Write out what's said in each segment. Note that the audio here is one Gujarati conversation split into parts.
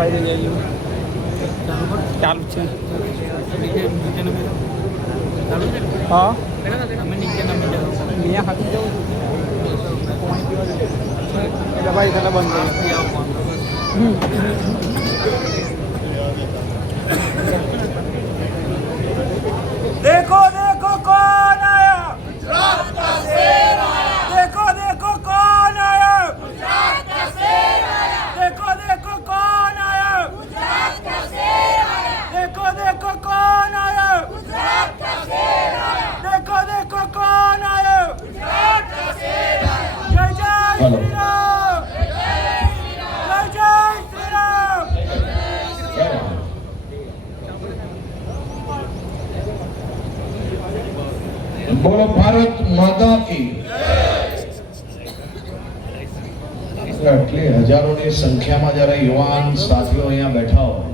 કપાઈ ગયેલું ચાલુ છે. હા અહીંયા હાથી જવું એટલે ભાઈ તને બંધ देखो देखो कौन आया, गुजरात का शेर आया. देखो देखो कौन आया, गुजरात का शेर आया. देखो देखो कौन आया, गुजरात का शेर आया. देखो देखो कौन आया, गुजरात का शेर आया. देखो देखो कौन आया, गुजरात का शेर आया. जय जय श्री राम, जय जय श्री राम, जय जय श्री राम. बोलो भारत माता की. આટલી હજારોની સંખ્યામાં જ્યારે યુવાન સાથીઓ અહીંયા બેઠા હોય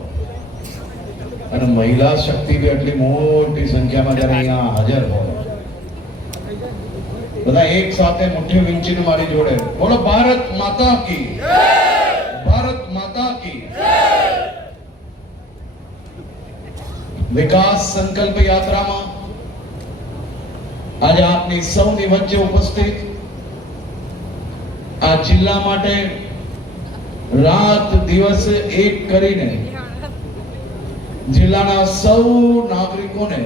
અને મહિલા શક્તિ બી એટલી મોટી સંખ્યામાં જ્યારે અહીંયા હાજર હોય, બધા એક સાથે મુઠ્ઠી વીંચીને મારી જોડે બોલો ભારત માતા કી, ભારત માતા કી. વિકાસ સંકલ્પ યાત્રામાં આજે આપની સૌની વચ્ચે ઉપસ્થિત આ જિલ્લા માટે રાત દિવસ એક કરીને જિલ્લાના સૌ નાગરિકોને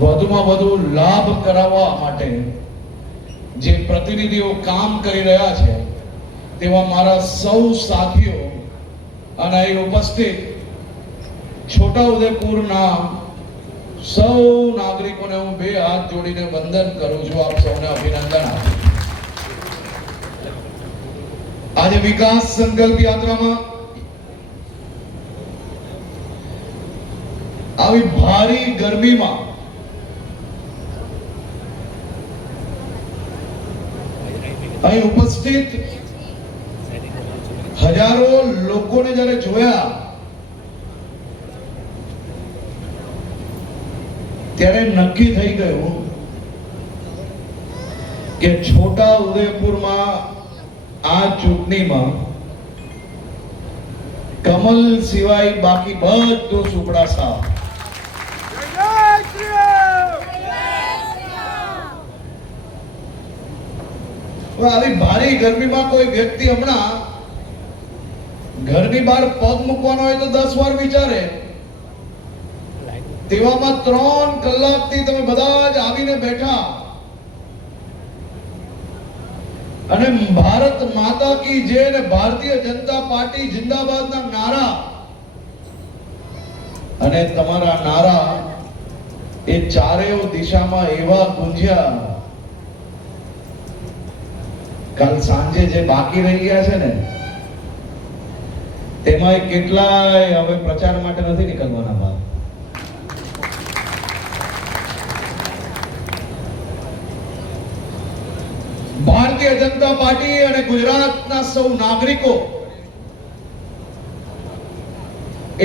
વધુમાં વધુ લાભ કરાવવા માટે જે પ્રતિનિધિઓ કામ કરી રહ્યા છે તેવા મારા સૌ સાથીઓ અને અહીં ઉપસ્થિત છોટાઉદેપુરના સૌ નાગરિકોને હું બે હાથ જોડીને વંદન કરું છું. આપ સૌને અભિનંદન આપું. આજે વિકાસ સંકલ્પ યાત્રામાં આવી ભારી ગરમીમાં અહીં ઉપસ્થિત હજારો લોકોને જ્યારે જોયા ત્યારે નક્કી થઈ ગયું કે છોટા ઉદેપુરમાં આ ચૂંટણીમાં કમલ સિવાય બાકી બધું સુપડા સાફ. આવી ભારી ગરમીમાં કોઈ વ્યક્તિ હમણાં ઘરની બહાર પગ મૂકવાનો હોય તો 10 વાર વિચારે. તેવામાં 3 કલાકથી તમે બધા જ આવીને બેઠા અને ભારત માતા કી જય અને ભારતીય જનતા પાર્ટી જિંદાબાદના નારા અને તમારા નારા એ ચારેય દિશામાં એવા ગુંજ્યા. કાલ સાંજે જે બાકી રહી ગયા છે ને તેમાં કેટલાય હવે પ્રચાર માટે નથી નીકળવાના. બાદ ભારતીય જનતા પાર્ટી અને ગુજરાતના સૌ નાગરિકો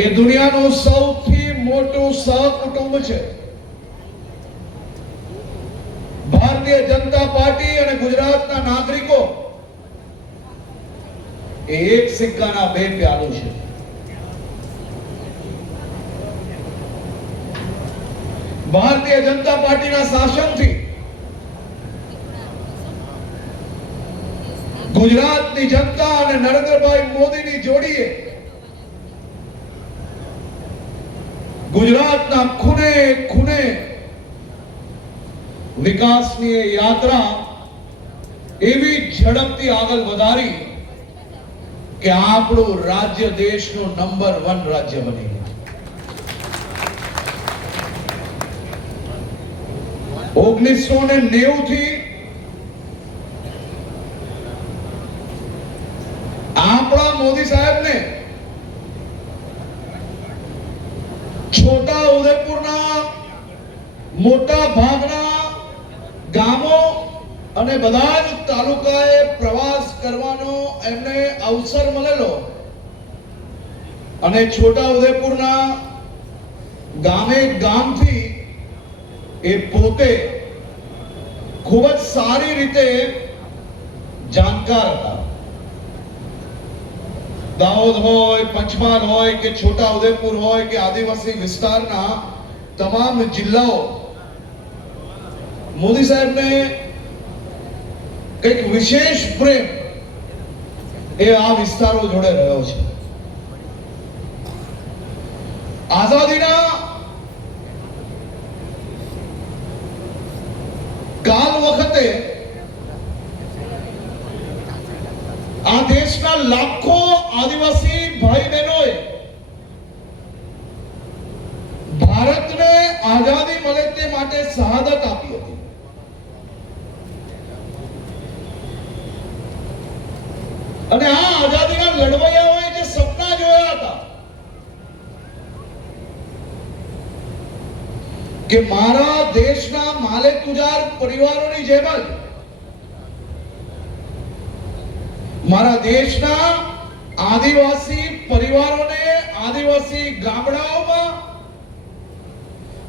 એ દુનિયાનું સૌથી મોટું સહકુટુંબ છે. ભારતીય જનતા પાર્ટી અને ગુજરાતના નાગરિકો એ એક સિક્કાના બે પ્યાલું છે. ભારતીય જનતા પાર્ટીના શાસનથી ગુજરાતની જનતા અને નરેન્દ્રભાઈ મોદીની જોડીએ ગુજરાતના ખૂણે ખૂણે વિકાસની યાત્રા એવી ઝડપથી આગળ વધારી કે આપણું રાજ્ય દેશનું નંબર 1 રાજ્ય બની ગયું. 1990 થી આપણા મોદી સાહેબને છોટા ઉદેપુરના મોટા ભાગના ગામો અને બધા જ તાલુકાએ પ્રવાસ કરવાનો એમને અવસર મળેલો અને છોટા ઉદેપુરના ગામે ગામથી એ પોતે ખૂબ જ સારી રીતે જાણકાર હતા. દાહોદ હોય, પંચમહાલ હોય કે છોટા ઉદેપુર હોય કે આદિવાસી વિસ્તારના તમામ જિલ્લાઓ મોદી સાહેબને એક વિશેષ પ્રેમ એ આ વિસ્તારો જોડે રહ્યો છે. આઝાદીના કાલ વખતે આ દેશના લાખો આદિવાસી ભાઈ બહેનોએ ભારતને આઝાદી મળે તે માટે શહાદત આપી હતી. અને આ આઝાદીના લડવૈયાઓએ જે સપના જોયા હતા કે મારા દેશના માલે તુજાર પરિવારોની જેમ જ મારા દેશના આદિવાસી પરિવારોને આદિવાસી ગામડાઓમાં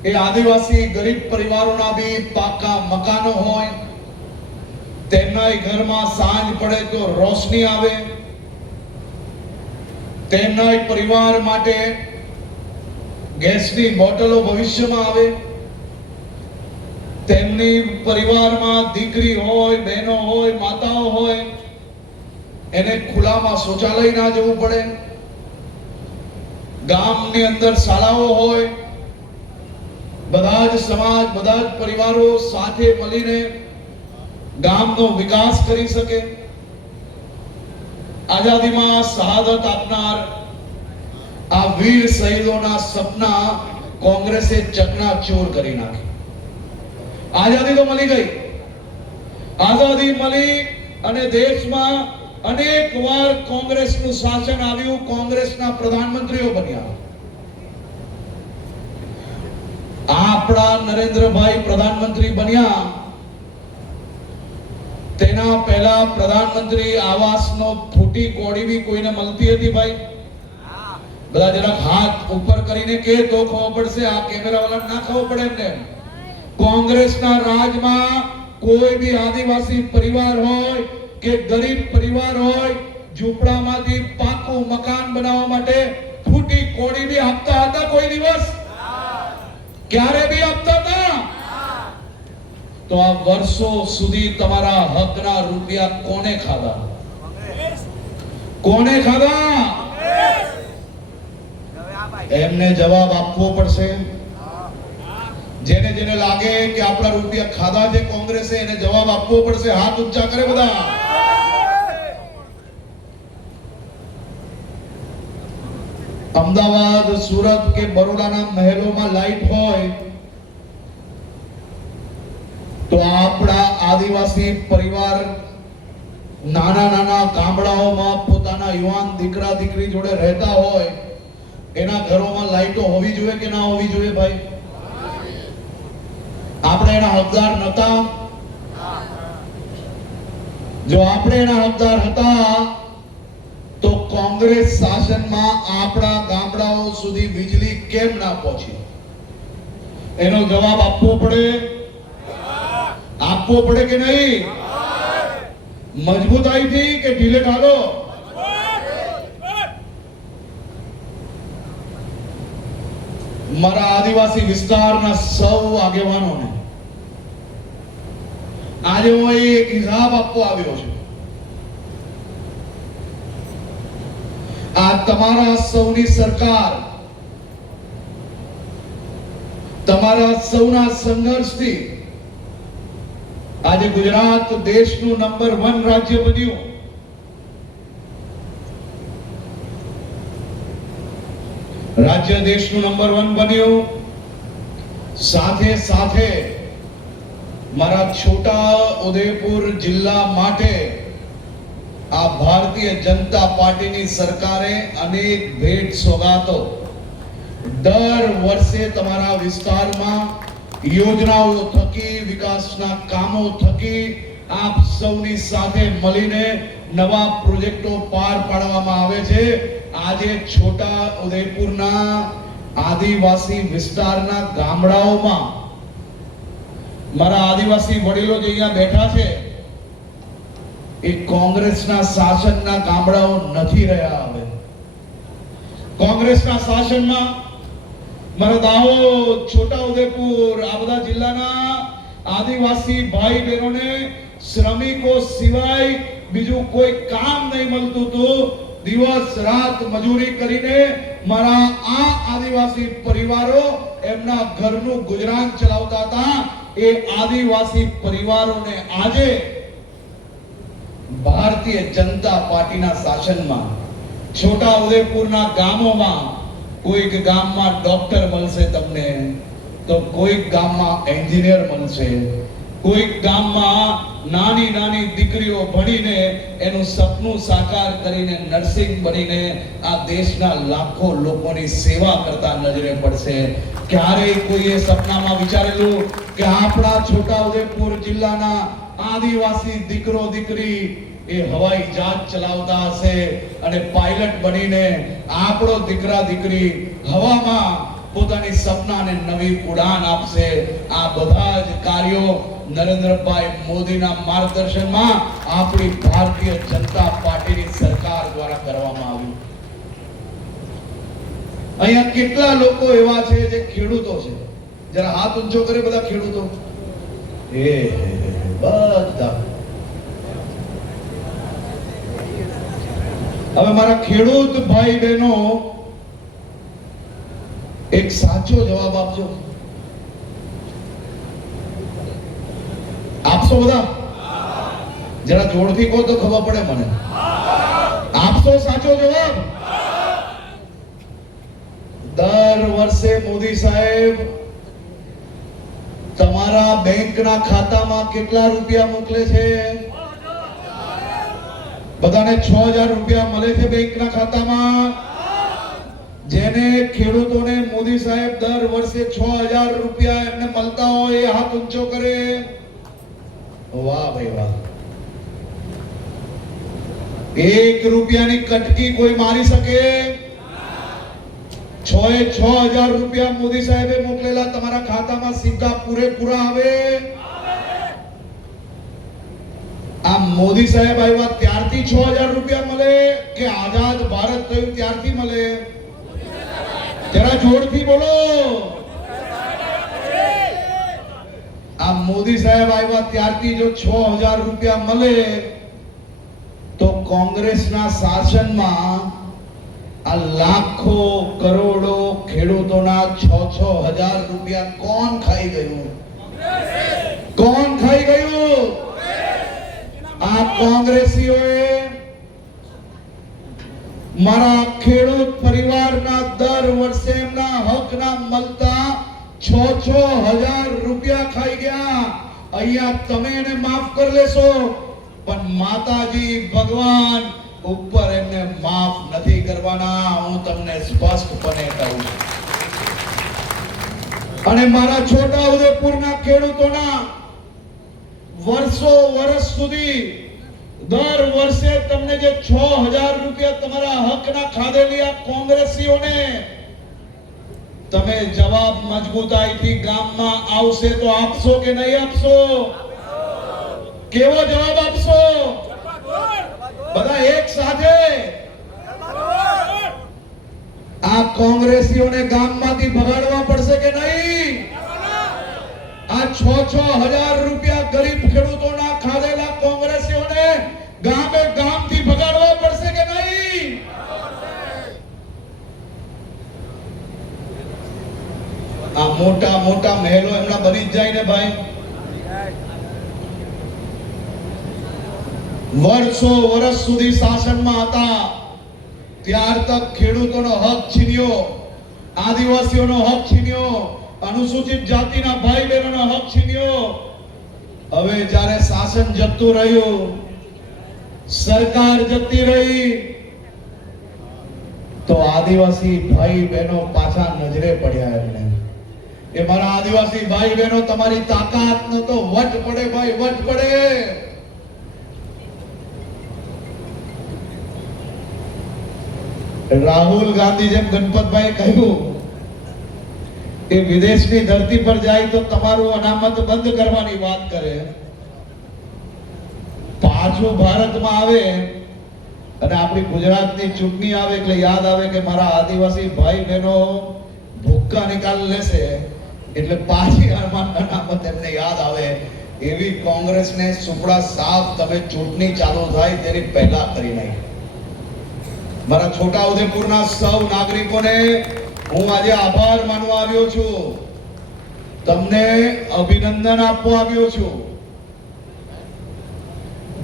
એ આદિવાસી ગરીબ પરિવારોના બી પાકા મકાનો હોય, તેમના ઘરમાં સાંજ પડે તો રોશની આવે, તેમના પરિવાર માટે ગેસની બોટલો ભવિષ્યમાં આવે, તેમની પરિવારમાં દીકરી હોય, બહેનો હોય, માતાઓ હોય, એને ખુલ્લામાં શૌચાલય ના જવું પડે, ગામની અંદર શાળાઓ હોય, બધા જ સમાજ, બધા જ પરિવારો સાથે મળીને ગામનો વિકાસ કરી શકે. આઝાદીમાં શહાદત આપનાર આ વીર શહીદોના સપના કોંગ્રેસે ચકનાચૂર કરી નાખી. આઝાદી તો મળી ગઈ, આઝાદી મળી અને દેશમાં અનેક વાર કોંગ્રેસનું શાસન આવ્યું, કોંગ્રેસના પ્રધાનમંત્રીઓ બન્યા. આપણા નરેન્દ્રભાઈ પ્રધાનમંત્રી બન્યા તેના પહેલા પ્રધાનમંત્રી આવાસનો ફૂટી કોડી બી કોઈને મળતી હતી ભાઈ? બધા જરાક હાથ ઉપર કરીને કે તો ખબર પડશે, આ કેમેરા વાળા ના ખબર પડે એમને. કોંગ્રેસના રાજમાં કોઈ બી આદિવાસી પરિવાર હોય કે ગરીબ પરિવાર હોય, ઝૂંપડામાંથી પાકું મકાન બનાવવા માટે ફૂટી કોડી બી આપતા હતા કોઈ દિવસ? ક્યારે બી આપતા હતા? તો આ વર્ષો સુધી તમારા હકના રૂપિયા કોને ખાધા? કોને ખાધા? એમને જવાબ આપવો પડશે. જેને જેને લાગે કે આપણા રૂપિયા ખાધા છે કોંગ્રેસે, એને જવાબ આપવો પડશે. હાથ ઊંચા કરે બધા. અમદાવાદ, સુરત કે બરોડાના મહેલોમાં લાઈટ હોય તો આપણા આદિવાસી પરિવાર નાના નાના ગામડાઓમાં પોતાના યુવાન દીકરા દીકરી જોડે રહેતા હોય, એના ઘરોમાં લાઈટો હોવી જોઈએ કે ના હોવી જોઈએ ભાઈ? આપણે એના હકદાર નતા? જો આપણે એના હકદાર હતા તો કોંગ્રેસ શાસનમાં આપણા ગામડાઓ સુધી વીજળી કેમ ના પહોંચી? એનો જવાબ આપવો પડે. આપવો પડે કે નહીં? મજબૂતાઈથી કે ઢીલે ઢાલો? મારા આદિવાસી વિસ્તારના સૌ આગેવાનોને આજે હું એક હિસાબ આપવા આવ્યો છું. આ તમારા સૌની સરકાર, તમારા સૌના સંઘર્ષથી આજે ગુજરાત દેશનું નંબર 1 રાજ્ય બન્યું. રાજ્ય દેશનું નંબર 1 બન્યું. સાથે સાથે મારા છોટા ઉદેપુર જિલ્લા માટે આ ભારતીય જનતા પાર્ટીની સરકારે અનેક ભેટ સોગાતો દર વર્ષે તમારા વિસ્તારમાં યોજનાઓ થકી, વિકાસના કામો થકી આપ સૌની સાથે મળીને નવા પ્રોજેક્ટો પાર પાડવામાં આવે છે. આજે છોટા ઉદેપુરના આદિવાસી વિસ્તારના ગામડાઓમાં મારા આદિવાસી વડીલો જે અહીંયા બેઠા છે એ કોંગ્રેસના શાસનના ગામડાઓ નથી રહ્યા. હવે કોંગ્રેસના શાસનમાં મારા દાહોદ, છોટાઉદેપુર આ બધા જિલ્લાના આદિવાસી ભાઈ બહેનોને શ્રમિકો સિવાય બીજું કોઈ કામ નહીં મળતું હતું. દિવસ રાત મજૂરી કરીને મારા આ આદિવાસી પરિવારો એમના ઘરનું ગુજરાન ચલાવતા હતા. એ આદિવાસી પરિવારોને આજે ભારતીય જનતા પાર્ટીના શાસનમાં છોટાઉદેપુરના ગામોમાં કોઈક ગામમાં ડોક્ટર મળશે તમને, તો કોઈક ગામમાં એન્જિનિયર મળશે, કોઈક ગામમાં નાની નાની દીકરીઓ ભણીને એનું સપનું સાકાર કરીને નર્સિંગ બનીને આ દેશના લાખો લોકોની સેવા કરતા નજરે પડશે. ક્યારેય કોઈએ સપનામાં વિચારેલું કે આપણા છોટાઉદેપુર જિલ્લાના આદિવાસી દીકરો દીકરી એ હવાઈ જહાજ ચલાવતા હશે અને પાયલટ બનીને આપણો દીકરા દીકરી હવામાં પોતાની સપનાને નવી ઉડાન આપશે? આ બધા જ કાર્યો નરેન્દ્રભાઈ મોદીના માર્ગદર્શનમાં આપણી ભારતીય જનતા પાર્ટીની સરકાર દ્વારા કરવામાં આવ્યું. અહીંયા કેટલા લોકો એવા છે જે ખેડૂતો છે? જરા હાથ ઊંચો કરે બધા ખેડૂતો. એ બધા હવે મારા ખેડૂત ભાઈ બહેનો એક સાચો જવાબ આપજો. આપશો બધા? જરા જોરથી કહો તો ખબર પડે મને. આપશો સાચો જવાબ? દર વર્ષે મોદી સાહેબ તમારા બેંકના ખાતામાં કેટલા રૂપિયા મોકલે છે? બધાને 6000 રૂપિયા મળે છે બેંકના ખાતામાં. જેને ખેડૂતોને મોદી સાહેબ દર વર્ષે 6000 રૂપિયા એમને મળતા હોય એ હાથ ઊંચો કરે. વાહ ભાઈ વાહ. 1 રૂપિયાની કટકી કોઈ મારી શકે? 6000 રૂપિયા મોદી સાહેબે મોકલેલા તમારા ખાતામાં સીધા પૂરેપૂરા આવે? આ મોદી સાહેબ આવ્યા ત્યારથી 6000 રૂપિયા મળે કે આઝાદ ભારત થયું ત્યારથી મળે? જરા જોરથી બોલો. આ મોદી સાહેબ આવ્યા ત્યારથી જો 6000 રૂપિયા મળે તો કોંગ્રેસના શાસનમાં આ લાખો કરોડો ખેડૂતોના 6000 રૂપિયા કોણ ખાઈ ગયું? કોણ ખાઈ ગયું? આ કોંગ્રેસીઓએ મારા ખેડૂત પરિવારના દર વર્ષે એમના હકના મળતા 6000 રૂપિયા ખાઈ ગયા. અહીંયા તમે એને માફ કરી લેશો પણ માતાજી ભગવાન ઉપર એમને માફ નથી કરવાના. હું તમને સ્પષ્ટપણે કહું છું. અને મારા છોટાઉદેપુરના ખેડૂતોના વર્ષ સુધી દર વર્ષે તમને જે 6000 રૂપિયા તમારા હકના ખાધેલી આ કોંગ્રેસીઓને તમે જવાબ મજબૂતાઈથી ગામમાં આવશે તો આપશો કે નહીં આપશો? કેવો જવાબ આપશો? બધા એક સાથે. આ કોંગ્રેસીઓને ગામમાંથી ભગાડવા પડશે કે નહીં? આ 6000 રૂપિયા ગરીબ ખેડૂતોના ખાધેલા કોંગ્રેસીઓને ગામે ગામથી ભગાડવા પડશે કે નહીં? આ મોટા મોટા મહેલો એમના બની જ જાય ને ભાઈ. વર્ષ સુધી શાસનમાં હતા ત્યાર તક ખેડૂતોનો હક છીન્યો, આદિવાસીઓનો હક છીન્યો, અનુસૂચિત જાતિના ભાઈ બહેનોનો હક છીન્યો. હવે જ્યારે શાસન જતું રહ્યું, સરકાર જતી રહી, તો આદિવાસી ભાઈ બહેનો પાછા નજરે પડ્યા. એમને એ મારા આદિવાસી ભાઈ બહેનો તમારી તાકાત નો તો વટ પડે ભાઈ, વટ પડે. રાહુલ ગાંધી જેમ ગણપતભાઈ કહ્યું એ વિદેશની ધરતી પર જાય તો તમારું અનામત બંધ કરવાની વાત કરે, પાછું ભારતમાં આવે અને આપણી ગુજરાતની ચૂંટણી આવે એટલે યાદ આવે કે મારા આદિવાસી ભાઈ બહેનો ભૂક્કા નિકાલ લેશે એટલે પાછી અનામત એમને યાદ આવે એવી કોંગ્રેસને સુપડા સાફ તમે ચૂંટણી ચાલુ થાય તેની પહેલા કરી નાખી। મારા છોટા ઉદેપુરના સૌ નાગરિકોને હું આજે આભાર માનવા આવ્યો છું, તમને અભિનંદન આપવા આવ્યો છું।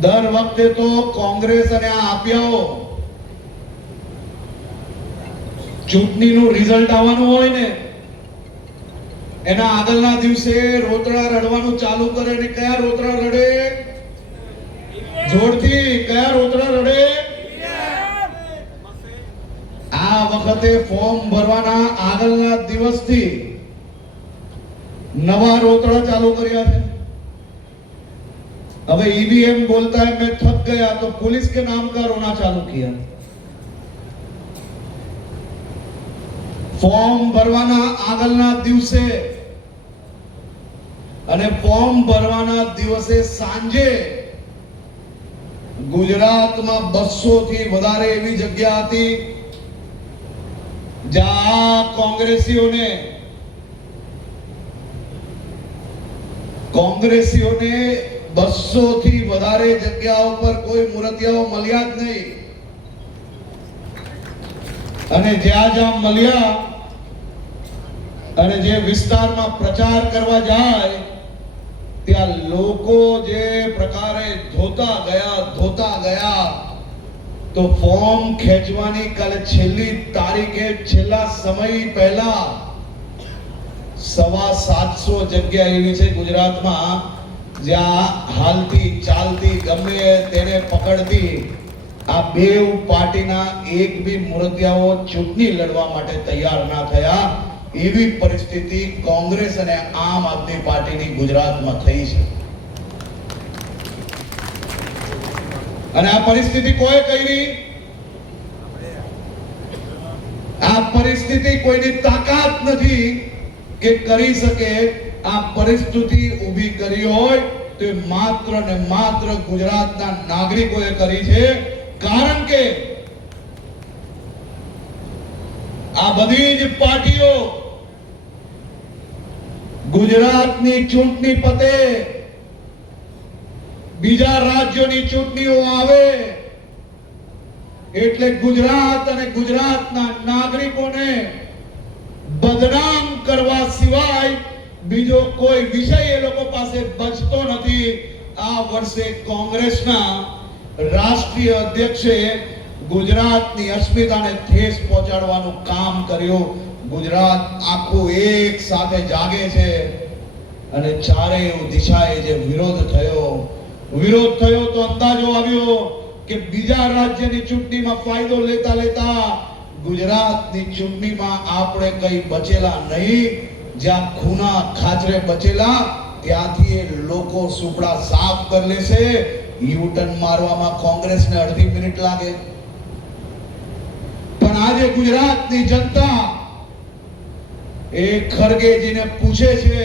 દર વખતે તો કોંગ્રેસ અને આ આપ્યાઓ ચૂંટણીનું રિઝલ્ટ આવવાનું હોય ને એના આગળના દિવસે રોતડા રડવાનું ચાલુ કરે ને કયા રોતડા રડે? જોરથી કયા રોતડા રડે? આ વખતે ફોર્મ ભરવાના આગળના દિવસથી નવા રોતડા ચાલુ કર્યા છે। अब ईवीएम बोलता है मैं थक गया तो पुलिस के नाम का रोना चालू किया। फॉर्म भरवाना આગળના દિવસે અને ફોર્મ ભરવાના દિવસે સાંજે ગુજરાતમાં 200 થી વધારે એવી જગ્યા હતી જ્યાં કોંગ્રેસીઓને 200 થી વધારે જગ્યાઓ પર કોઈ મૂર્તિઓ મળ્યા જ નહીં અને જ્યાં જ્યાં મળ્યા અને જે વિસ્તારમાં પ્રચાર કરવા જાય ત્યાં લોકો જે પ્રકારે ધોતા ગયા તો ફોર્મ ખેંચવાની કાલે છેલ્લી તારીખે છેલ્લા સમય પહેલા 750 જગ્યા એવી છે ગુજરાતમાં જ્યાં હાલતી ચાલતી ગમે તેને પકડતી આ બેવ પાર્ટીના એક બી મૂર્તિયાઓ ચૂંટણી લડવા માટે તૈયાર ના થયા એવી પરિસ્થિતિ કોંગ્રેસ અને આમ આદમી પાર્ટીની ગુજરાતમાં થઈ છે। અને આ પરિસ્થિતિ કોઈ કરી? આ પરિસ્થિતિ કોઈની તાકાત નથી કે કરી શકે। આ પરિસ્થિતિ ઊભી કરી હોય તો માત્ર ને માત્ર ગુજરાતના નાગરિકોએ કરી છે, કારણ કે આ બધી જ પાર્ટીઓ ગુજરાતની ચૂંટણી પતે બીજા રાજ્યોની ચૂંટણીઓ આવે એટલે ગુજરાત અને ગુજરાતના નાગરિકોને બદનામ કરવા સિવાય બીજો કોઈ વિષય એ લોકો પાસે બચતો નથી। આ વર્ષે કોંગ્રેસના રાષ્ટ્રીય અધ્યક્ષે ગુજરાતની અસ્મિતાને ઠેસ પહોંચાડવાનું કામ કર્યું। ગુજરાત આખું એક સાથે જાગે છે અને ચારેય દિશાએ જે વિરોધ થયો તો અંદાજો આવ્યો કે બીજા રાજ્યની ચૂંટણીમાં ફાયદો લેતા ગુજરાતની ચૂંટણીમાં આપણે કઈ બચેલા નહીં। જ્યાં ખૂના ખાચરે બચેલા ત્યાંથી એ લોકો સુપડા સાફ કરી લેશે। યુટર્ન મારવામાં કોંગ્રેસને અડધી મિનિટ લાગે, પણ આજે ગુજરાતની જનતા એ ખરગેજીને પૂછે છે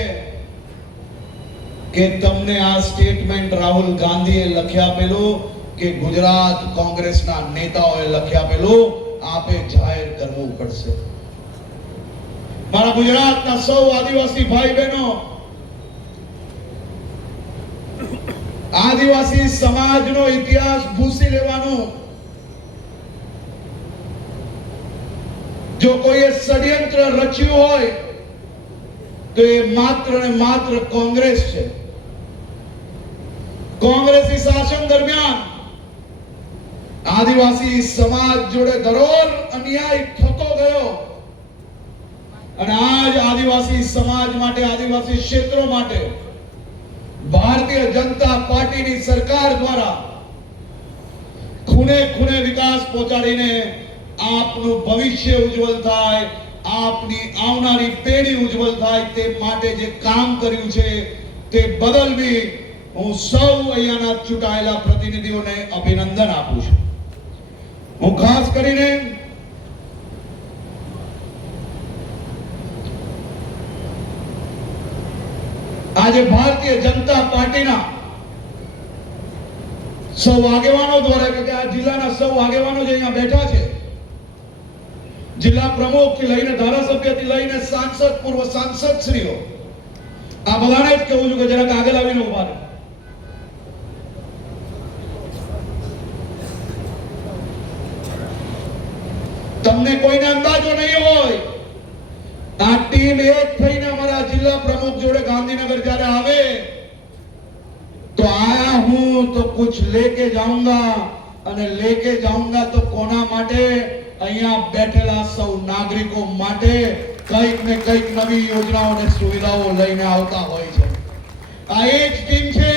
કે તમને આ સ્ટેટમેન્ટ રાહુલ ગાંધીએ લખ્યા આપેલું કે ગુજરાત કોંગ્રેસના નેતાઓએ લખ્યા આપેલું આપે જાહેર કરવું પડશે। મારા ગુજરાતના સૌ આદિવાસી ભાઈ બહેનો, આદિવાસી સમાજનો ઇતિહાસ ભૂસી લેવાનો જો કોઈએ ષડયંત્ર રચ્યું હોય તો એ માત્ર ને માત્ર કોંગ્રેસ છે। કોંગ્રેસી શાસન દરમિયાન આદિવાસી સમાજ જોડે ઘોર અન્યાય થતો ગયો અને આજ આદિવાસી સમાજ માટે, આદિવાસી ક્ષેત્રો માટે ભારતીય જનતા પાર્ટીની સરકાર દ્વારા ખૂણે ખૂણે વિકાસ પહોંચાડીને આપનું ભવિષ્ય ઉજ્જવલ થાય, આપની આવનારી પેઢી ઉજ્જવલ થાય તે માટે જે કામ કર્યું છે તે બદલ બી હું સૌ અહીંયાના ચૂંટાયેલા પ્રતિનિધિઓને અભિનંદન આપું છું। હું ખાસ કરીને આજે ભારતીય જનતા પાર્ટીના સૌ આગેવાનો દ્વારા કે આ જિલ્લાના સૌ આગેવાનો જે અહીંયા બેઠા છે, જિલ્લા પ્રમુખ થી લઈને ધારાસભ્ય થી લઈને સાંસદ, પૂર્વ સાંસદ શ્રીઓ, આ બધાને જ કહેવું છું કે જરાક આગળ આવીને ઉભા રહો. તમને કોઈને અંદાજો નહીં હોય, આ ટીમ એક થઈને અમારા જિલ્લા પ્રમુખ જોડે ગાંધીનગર જ્યારે આવે तो आया हूं तो कुछ लेके जाऊंगा, અને લેકે જાઉંગા તો કોના માટે? અહીંયા બેઠેલા સૌ નાગરિકો માટે કઈક ને કઈક નવી યોજનાઓ અને સુવિધાઓ લઈને આવતા હોય છે. આ એ જ ટીમ છે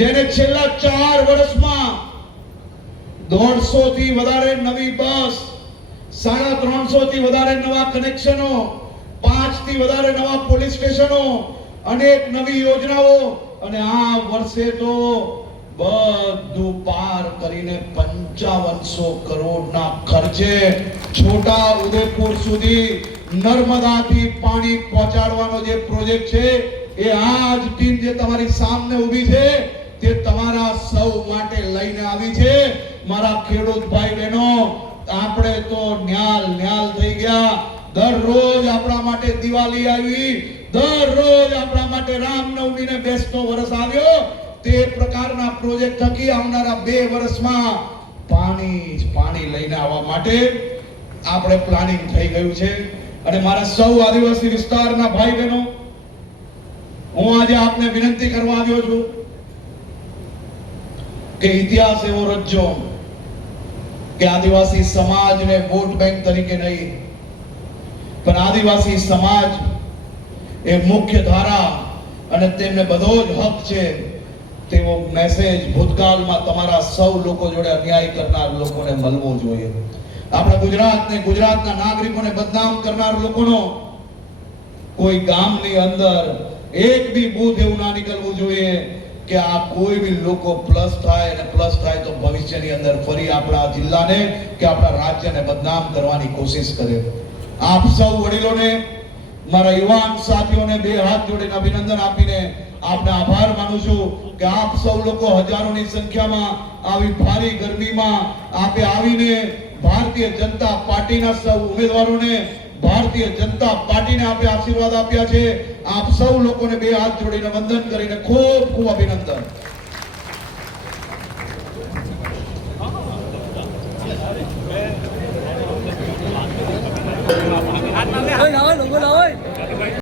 જેને છેલ્લા 4 વર્ષમાં 150 થી વધારે નવી બસ, 350 થી વધારે નવા કનેક્શનો, 5 થી વધારે નવા પોલીસ સ્ટેશનો, અનેક નવી યોજનાઓ, અને આ વર્ષે તો બધું પાર કરીને 5500 કરોડના ખર્ચે છોટા ઉદેપુર સુધી નર્મદાથી પાણી પહોંચાડવાનો જે પ્રોજેક્ટ છે, એ આ જ ટીમ જે તમારી સામે ઊભી છે તે તમારા સૌ માટે લઈને આવી છે. મારા ખેડૂત ભાઈ બહેનો, આપણે તો ન્યાલ થઈ ગયા. દરરોજ આપણા માટે દિવાળી આવી, દરરોજ આપણા માટે રામનવમી ને બેસતો વર્ષ આવ્યો. તે પ્રકારના પ્રોજેક્ટ થકી આવનારા 2 વર્ષમાં પાણી લઈને આવવા માટે આપણે પ્લાનિંગ થઈ ગયું છે. અને મારા સૌ આદિવાસી વિસ્તારના ભાઈ બહેનો, હું આજે આપને વિનંતી કરવા આવ્યો છું કે ઇતિહાસ એવો રચજો કે આદિવાસી સમાજને વોટ બેંક તરીકે નહીં, પણ આદિવાસી સમાજ એ મુખ્ય ધારા અને તેમને બધો જ હક છે તેવો મેસેજ ભૂતકાળમાં તમારા સૌ લોકો જોડે અન્યાય કરનાર લોકોને મળવો જોઈએ. આપણા ગુજરાતના નાગરિકોને બદનામ કરનાર લોકોનો કોઈ ગામની અંદર એક બી બૂથ એવું ના નીકળવું જોઈએ કે આ કોઈ બી લોકો પ્લસ થાય તો ભવિષ્યની અંદર ફરી આપણા જિલ્લાને કે આપણા રાજ્યને બદનામ કરવાની કોશિશ કરે. આપ સૌ વડીલોને, મારા યુવાન સાથીઓને 2 હાથ જોડીને અભિનંદન આપીને આપને આભાર માનું છું કે આપ સૌ લોકો હજારોની સંખ્યામાં આવી ભારી ગરમીમાં આપે આવીને ભારતીય જનતા પાર્ટીના સૌ ઉમેદવારોને, ભારતીય જનતા પાર્ટીને આપે આશીર્વાદ આપ્યા છે. આપ સૌ લોકોને 2 હાથ જોડીને વંદન કરીને ખૂબ ખૂબ અભિનંદન.